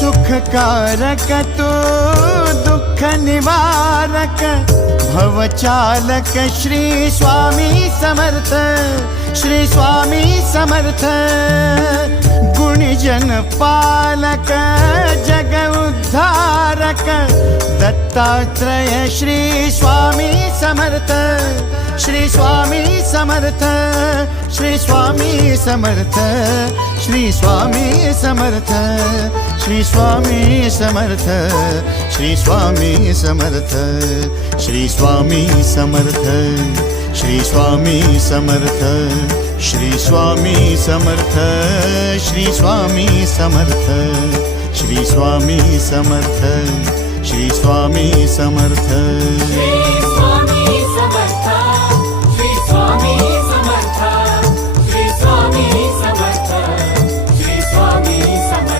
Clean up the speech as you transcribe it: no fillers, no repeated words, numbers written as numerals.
सुखकारक तू दुःख निवारक भवचालक श्री स्वामी समर्थ, श्री स्वामी समर्थ। गुणीजन पालक जग उद्धारक दत्तात्रेय श्री स्वामी समर्थ, श्री स्वामी समर्थ, श्री स्वामी समर्थ, श्री स्वामी समर्थ, श्री स्वामी समर्थ, श्री स्वामी समर्थ, श्री स्वामी समर्थ, श्री स्वामी समर्थ, श्री स्वामी समर्थ, श्री स्वामी समर्थ, श्री स्वामी समर्थ, श्री स्वामी समर्थ, श्री स्वामी